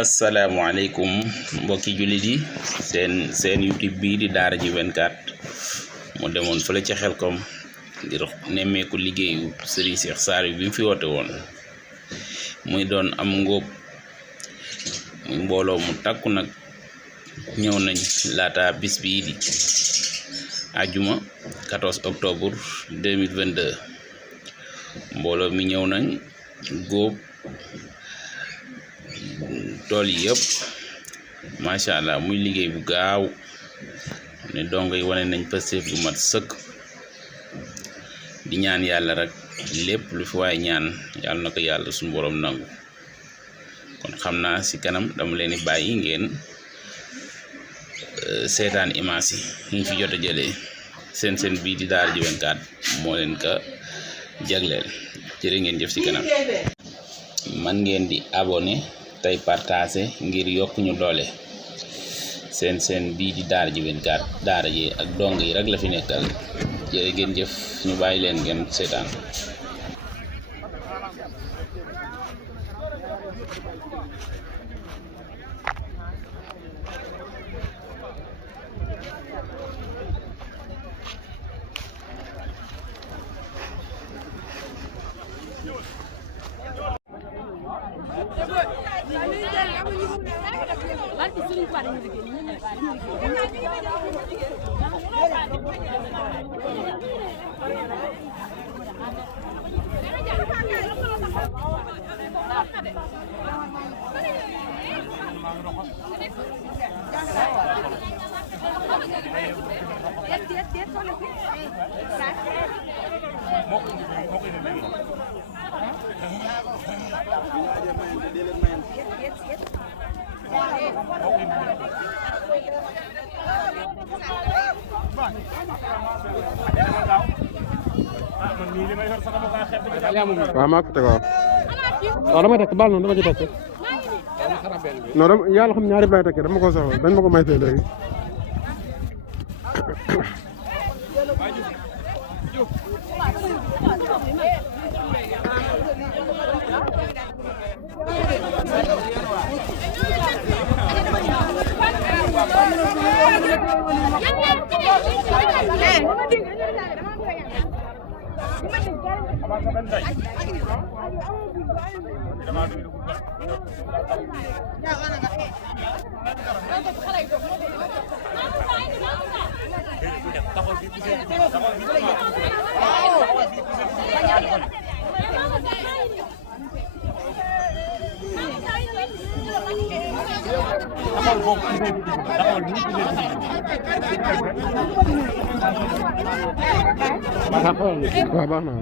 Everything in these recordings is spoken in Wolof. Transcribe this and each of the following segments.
asalaamaaleykum mbokki jullit yi seen YouTube bii di Daara J 24 mu demoon fële ca Xelkom ngir nemmeeku liggéeyu Serigne Cheikh Saliou bi mu fi woote woon muy doon am ngóob muy mbooloo mu takku nag ñëw nañ laata bis bii di ajuma 14 octobre 2022 mbooloo mi ñëw nañ góob tool yi yëpp macha allah muy liggéey bu gaaw ne dongo yi wane nañ pësteef bu mat sëkk di ñaan yàlla rek lépp lu fi waay ñaan yàlla na ko yàlla suñu borom nangu kon xam naa si kanam dama leen di bàyyi ngeen seetaan image yi ñu fi jot a jëlee seen bii di Daara J 24 moo leen ko jagleel jërë ngeen jëf si kanam man ngeen di abonné tey partagé ngir yokk ñu doole seen bii di Daara J 24 daara ji ak dong yi rek la fi nekkal jërë ngeen jëf ñu bàyyi leen ngeen seetaan. waaw maa ko teg waaw damay tekk baal noonu dama ci tekk non dama yàlla xam ñaari lay tekkee dama ko soxla dañ ma ko may fee léegi waaw baax na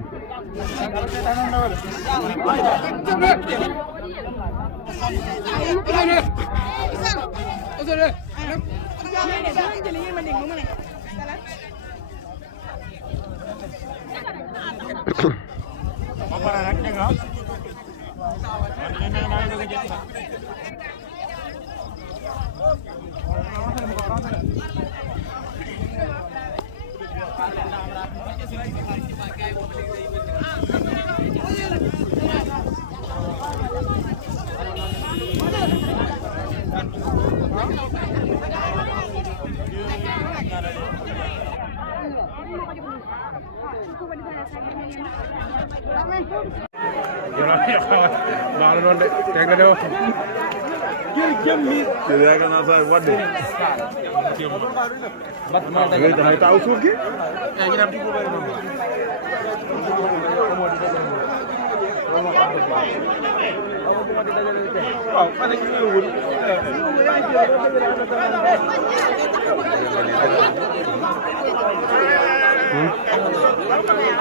baax na doon de teg na de wax ci yaakaar naa sa wadde ngay damay taaw suuf gi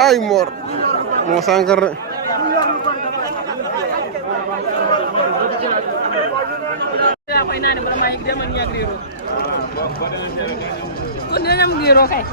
ay Mor moo Sankar de kon dina am ngiro kay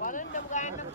Wala dem gaay nak.